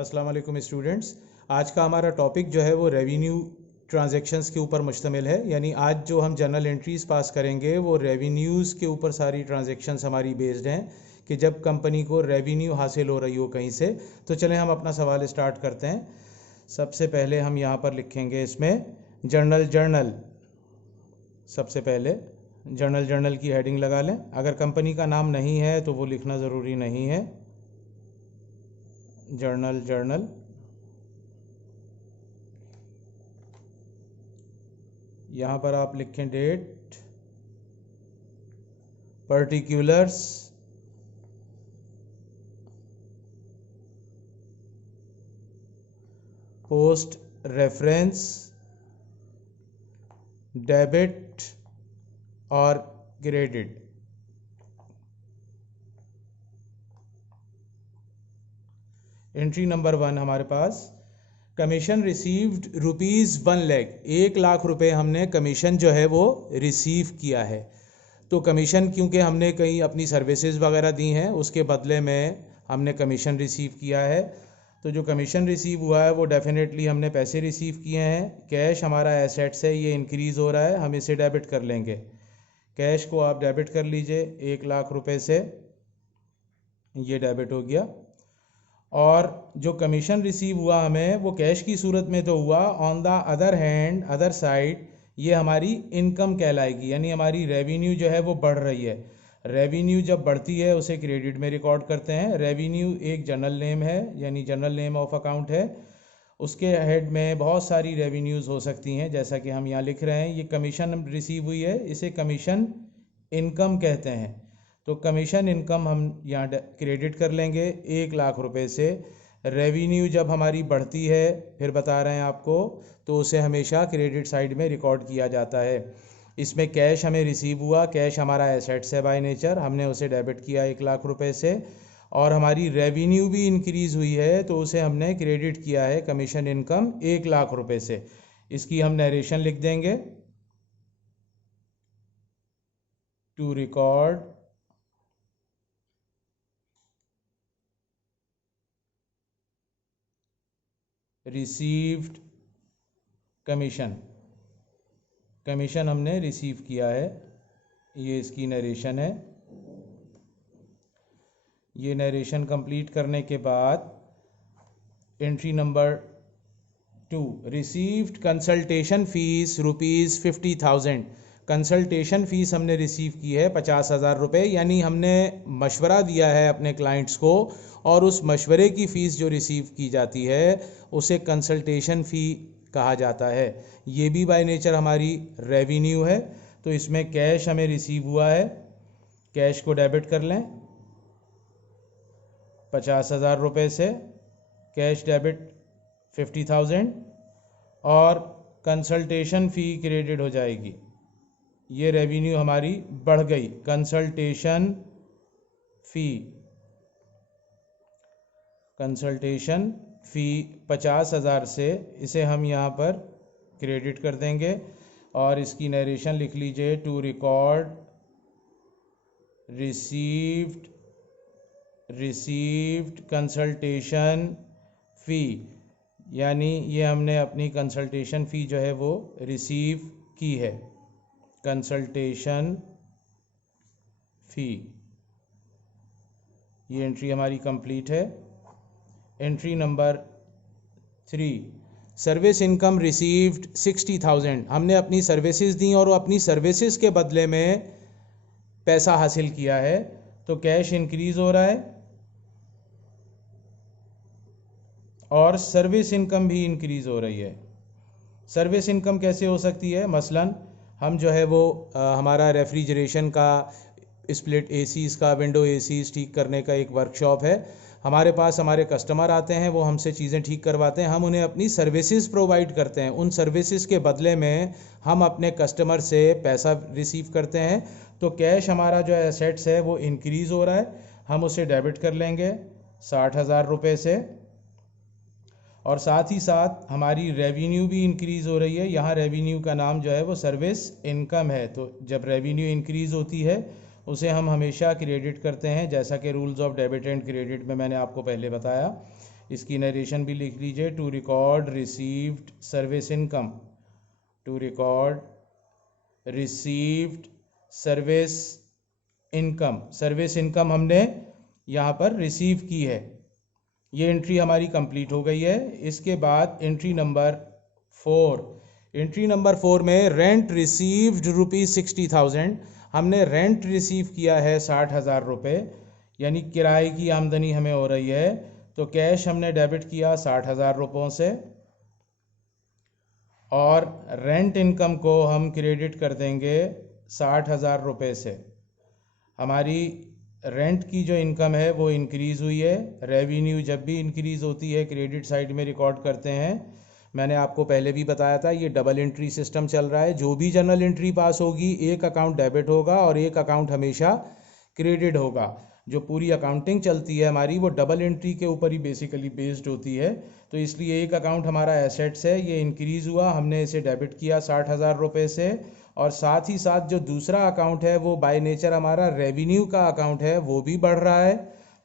अस्सलाम वालेकुम स्टूडेंट्स। आज का हमारा टॉपिक जो है वो रेवेन्यू ट्रांजैक्शंस के ऊपर मुश्तमिल है। यानी आज जो हम जर्नल एंट्रीज पास करेंगे वो रेवेन्यूज़ के ऊपर सारी ट्रांजैक्शंस हमारी बेस्ड हैं कि जब कंपनी को रेवेन्यू हासिल हो रही हो कहीं से। तो चलें हम अपना सवाल स्टार्ट करते हैं। सबसे पहले हम यहाँ पर लिखेंगे इसमें जर्नल। सबसे पहले जर्नल की हेडिंग लगा लें। अगर कंपनी का नाम नहीं है तो वो लिखना ज़रूरी नहीं है। जर्नल यहाँ पर आप लिखें date, particulars, post reference, debit और क्रेडिट। एंट्री नंबर 1 हमारे पास कमीशन रिसीव्ड ₹1,00,000, 1,00,000 रुपये हमने कमीशन जो है वो रिसीव किया है। तो कमीशन क्योंकि हमने कहीं अपनी सर्विसेज वगैरह दी हैं उसके बदले में हमने कमीशन रिसीव किया है। तो जो कमीशन रिसीव हुआ है वो डेफिनेटली हमने पैसे रिसीव किए हैं। कैश हमारा एसेट्स है, ये इंक्रीज़ हो रहा है, हम इसे डेबिट कर लेंगे। कैश को आप डेबिट कर लीजिए 1,00,000 रुपये से, ये डेबिट हो गया। और जो कमीशन रिसीव हुआ हमें वो कैश की सूरत में तो हुआ, on the other hand, other side ये हमारी इनकम कहलाएगी। यानी हमारी रेवेन्यू जो है वो बढ़ रही है। रेवेन्यू जब बढ़ती है उसे क्रेडिट में रिकॉर्ड करते हैं। रेवेन्यू एक जनरल नेम है, यानी जनरल नेम ऑफ अकाउंट है। उसके हेड में बहुत सारी रेवेन्यूज़ हो सकती हैं, जैसा कि हम यहाँ लिख रहे हैं। ये कमीशन रिसीव हुई है, इसे कमीशन इनकम कहते हैं। तो कमीशन इनकम हम यहाँ क्रेडिट कर लेंगे 1,00,000 रुपये से। रेवेन्यू जब हमारी बढ़ती है, फिर बता रहे हैं आपको, तो उसे हमेशा क्रेडिट साइड में रिकॉर्ड किया जाता है। इसमें कैश हमें रिसीव हुआ, कैश हमारा एसेट्स है बाय नेचर, हमने उसे डेबिट किया 1,00,000 रुपये से। और हमारी रेवेन्यू भी इंक्रीज़ हुई है तो उसे हमने क्रेडिट किया है कमीशन इनकम 1,00,000 रुपये से। इसकी हम नरेशन लिख देंगे, to record received commission. Commission हमने रिसीव किया है, ये इसकी नरेशन है। ये नरेशन कंप्लीट करने के बाद entry number 2, received consultation fees ₹50,000। Consultation fees हमने रिसीव की है 50,000 रुपये। यानी हमने मशवरा दिया है अपने क्लाइंट्स को और उस मशवरे की फ़ीस जो रिसीव की जाती है उसे कंसल्टेशन फ़ी कहा जाता है। ये भी बाय नेचर हमारी रेवेन्यू है। तो इसमें कैश हमें रिसीव हुआ है, कैश को डेबिट कर लें 50,000 रुपये से, कैश डेबिट 50,000 और कंसल्टेशन फ़ी क्रेडिट हो जाएगी। ये रेवेन्यू हमारी बढ़ गई। कंसल्टेशन फ़ी 50,000 से इसे हम यहाँ पर क्रेडिट कर देंगे और इसकी नरेशन लिख लीजिए, टू रिकॉर्ड रिसीव्ड कंसल्टेशन फ़ी। यानी ये हमने अपनी कंसल्टेशन फ़ी जो है वो रिसीव की है, कंसल्टेशन फ़ी। ये एंट्री हमारी कंप्लीट है। Entry number 3, service income received 60,000। हमने अपनी सर्विसेज दी और अपनी सर्विसेज के बदले में पैसा हासिल किया है। तो कैश इंक्रीज़ हो रहा है और सर्विस इनकम भी इंक्रीज़ हो रही है। सर्विस इनकम कैसे हो सकती है? मसलन हम जो है वो हमारा रेफ्रिजरेशन का, स्प्लिट एसीज़ का, विंडो एसीज़ ठीक करने का एक वर्कशॉप है। हमारे पास हमारे कस्टमर आते हैं, वो हमसे चीज़ें ठीक करवाते हैं, हम उन्हें अपनी सर्विसेज प्रोवाइड करते हैं। उन सर्विसेज के बदले में हम अपने कस्टमर से पैसा रिसीव करते हैं। तो कैश हमारा जो एसेट्स है वो इंक्रीज़ हो रहा है, हम उसे डेबिट कर लेंगे 60,000 रुपये से। और साथ ही साथ हमारी रेवेन्यू भी इंक्रीज़ हो रही है। यहाँ रेवेन्यू का नाम जो है वो सर्विस इनकम है। तो जब रेवेन्यू इंक्रीज़ होती है उसे हम हमेशा क्रेडिट करते हैं, जैसा कि rules of debit and credit में मैंने आपको पहले बताया। इसकी नरेशन भी लिख लीजिए, to record received service income, to record received service income, service income हमने यहाँ पर रिसीव की है। ये एंट्री हमारी कंप्लीट हो गई है। इसके बाद एंट्री नंबर 4, एंट्री नंबर 4 में रेंट रिसीव्ड ₹60,000, हमने रेंट रिसीव किया है 60,000 रुपये, यानी किराए की आमदनी हमें हो रही है। तो कैश हमने डेबिट किया 60,000 रुपयों से, और रेंट इनकम को हम क्रेडिट कर देंगे 60,000 रुपये से। हमारी रेंट की जो इनकम है वो इंक्रीज़ हुई है। रेवेन्यू जब भी इंक्रीज़ होती है क्रेडिट साइड में रिकॉर्ड करते हैं। मैंने आपको पहले भी बताया था, ये डबल एंट्री सिस्टम चल रहा है। जो भी जर्नल एंट्री पास होगी, एक अकाउंट डेबिट होगा और एक अकाउंट हमेशा क्रेडिट होगा। जो पूरी अकाउंटिंग चलती है हमारी, वो डबल एंट्री के ऊपर ही बेसिकली बेस्ड होती है। तो इसलिए एक अकाउंट हमारा एसेट्स है, ये इंक्रीज़ हुआ, हमने इसे डेबिट किया 60,000 रुपये से। और साथ ही साथ जो दूसरा अकाउंट है वो बाय नेचर हमारा रेवेन्यू का अकाउंट है, वो भी बढ़ रहा है।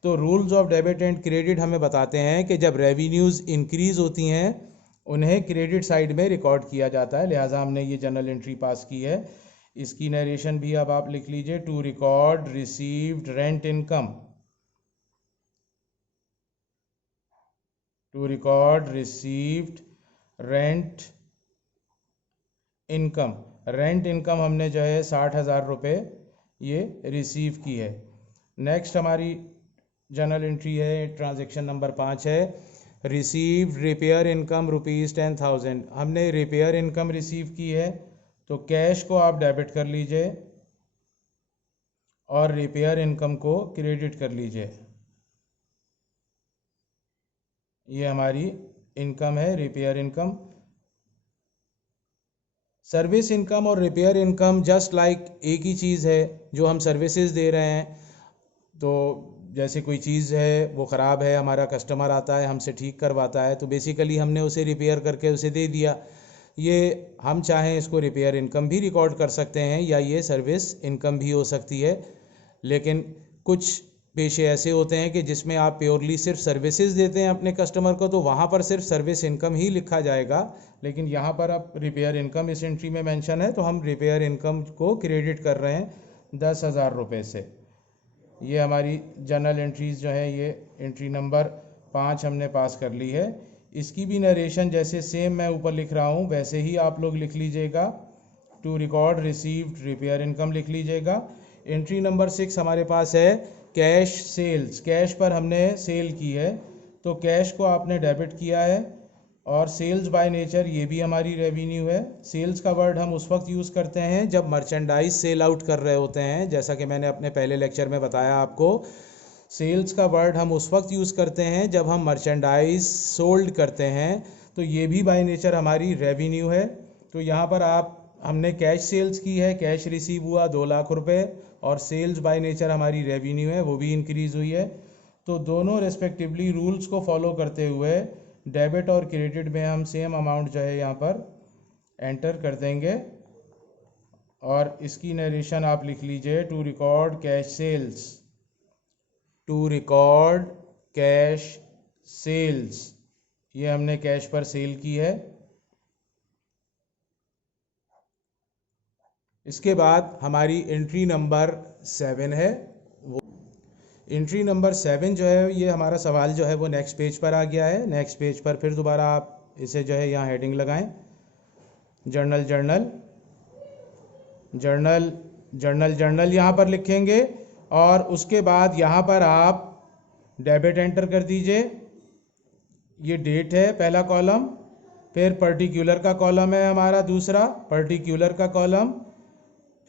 तो rules of debit and credit हमें बताते हैं कि जब रेवेन्यूज़ इंक्रीज़ होती हैं उन्हें क्रेडिट साइड में रिकॉर्ड किया जाता है, लिहाजा हमने ये जर्नल एंट्री पास की है। इसकी नरेशन भी अब आप लिख लीजिए, to record received rent income, to record received rent income. Rent income हमने जो है 60,000 रुपये ये रिसीव की है। नेक्स्ट हमारी जर्नल एंट्री है, ट्रांजैक्शन नंबर 5 है, रिसीव्ड रिपेयर इनकम ₹10,000, हमने रिपेयर इनकम रिसीव की है। तो कैश को आप डेबिट कर लीजिए और रिपेयर इनकम को क्रेडिट कर लीजिए। ये हमारी इनकम है, रिपेयर इनकम। सर्विस इनकम और रिपेयर इनकम जस्ट लाइक एक ही चीज़ है, जो हम सर्विसेज दे रहे हैं। तो जैसे कोई चीज़ है वो ख़राब है, हमारा कस्टमर आता है हमसे ठीक करवाता है, तो बेसिकली हमने उसे रिपेयर करके उसे दे दिया। ये हम चाहें इसको रिपेयर इनकम भी रिकॉर्ड कर सकते हैं या ये सर्विस इनकम भी हो सकती है। लेकिन कुछ पेशे ऐसे होते हैं कि जिसमें आप प्योरली सिर्फ सर्विसेज देते हैं अपने कस्टमर को, तो वहाँ पर सिर्फ सर्विस इनकम ही लिखा जाएगा। लेकिन यहाँ पर अब रिपेयर इनकम इस एंट्री में मेंशन है, तो हम रिपेयर इनकम को क्रेडिट कर रहे हैं 10,000 रुपये से। ये हमारी जर्नल एंट्रीज जो है, ये एंट्री नंबर 5 हमने पास कर ली है। इसकी भी नरेशन जैसे सेम मैं ऊपर लिख रहा हूँ वैसे ही आप लोग लिख लीजिएगा, to record received repair income लिख लीजिएगा। एंट्री नंबर 6 हमारे पास है, कैश सेल्स, कैश पर हमने सेल की है, तो कैश को आपने डेबिट किया है। और सेल्स बाय नेचर ये भी हमारी रेवेन्यू है। सेल्स का वर्ड हम उस वक्त यूज़ करते हैं जब मर्चेंडाइज सेल आउट कर रहे होते हैं, जैसा कि मैंने अपने पहले लेक्चर में बताया आपको। सेल्स का वर्ड हम उस वक्त यूज़ करते हैं जब हम मर्चेंडाइज सोल्ड करते हैं, तो ये भी बाय नेचर हमारी रेवेन्यू है। तो यहाँ पर हमने कैश सेल्स की है, कैश रिसीव हुआ 2 लाख रुपए, और सेल्स बाय नेचर हमारी रेवेन्यू है, वो भी इंक्रीज़ हुई है। तो दोनों रेस्पेक्टिवली रूल्स को फॉलो करते हुए डेबिट और क्रेडिट में हम सेम अमाउंट जो है यहाँ पर एंटर कर देंगे। और इसकी नरेशन आप लिख लीजिए, to record cash sales, to record cash sales, ये हमने कैश पर सेल की है। इसके बाद हमारी एंट्री नंबर 7 है। वो एंट्री नंबर 7 जो है, ये हमारा सवाल जो है वो नेक्स्ट पेज पर आ गया है। नेक्स्ट पेज पर फिर दोबारा आप इसे जो है यहाँ हेडिंग लगाएं, journal journal journal journal journal यहाँ पर लिखेंगे। और उसके बाद यहाँ पर आप डेबिट एंटर कर दीजिए। ये डेट है पहला कॉलम, फिर पर्टिकुलर का कॉलम है हमारा दूसरा, पर्टिकुलर का कॉलम।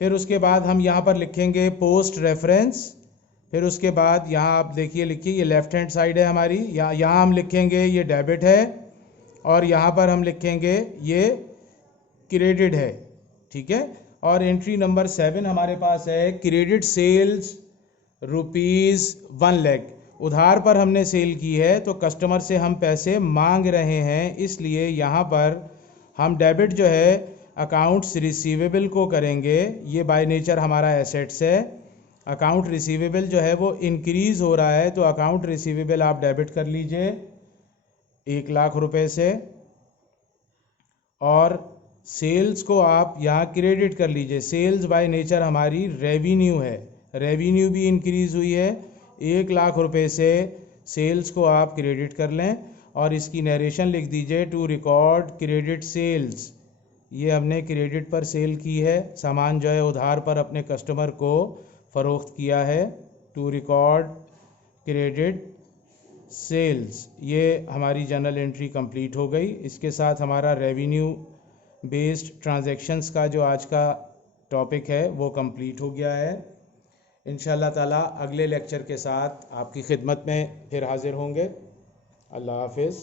फिर उसके बाद हम यहाँ पर लिखेंगे पोस्ट रेफरेंस। फिर उसके बाद यहाँ आप देखिए, लिखिए ये लेफ्ट हैंड साइड है हमारी, यहाँ हम लिखेंगे ये डेबिट है, और यहाँ पर हम लिखेंगे ये क्रेडिट है, ठीक है। और एंट्री नंबर 7 हमारे पास है, क्रेडिट सेल्स ₹1 लाख, उधार पर हमने सेल की है, तो कस्टमर से हम पैसे मांग रहे हैं, इसलिए यहाँ पर हम डेबिट जो है अकाउंट्स रिसीवेबल को करेंगे। ये बाय नेचर हमारा एसेट्स है। अकाउंट रिसीवेबल जो है वो इंक्रीज़ हो रहा है, तो अकाउंट रिसीवेबल आप डेबिट कर लीजिए। 1,00,000 से, और सेल्स को आप यहाँ क्रेडिट कर लीजिए। सेल्स बाय नेचर हमारी रेवेन्यू है, रेवेन्यू भी इंक्रीज़ हुई है। 1,00,000 से सेल्स को आप क्रेडिट कर लें और इसकी नरेशन लिख दीजिए, टू रिकॉर्ड क्रेडिट सेल्स। ये हमने क्रेडिट पर सेल की है, सामान जो है उधार पर अपने कस्टमर को फ़रोख्त किया है। टू रिकॉर्ड क्रेडिट सेल्स, ये हमारी जर्नल एंट्री कंप्लीट हो गई। इसके साथ हमारा रेवेन्यू बेस्ड ट्रांजैक्शंस का जो आज का टॉपिक है वो कंप्लीट हो गया है। इंशाल्लाह ताला अगले लेक्चर के साथ आपकी खिदमत में फिर हाज़िर होंगे। अल्लाह हाफिज़।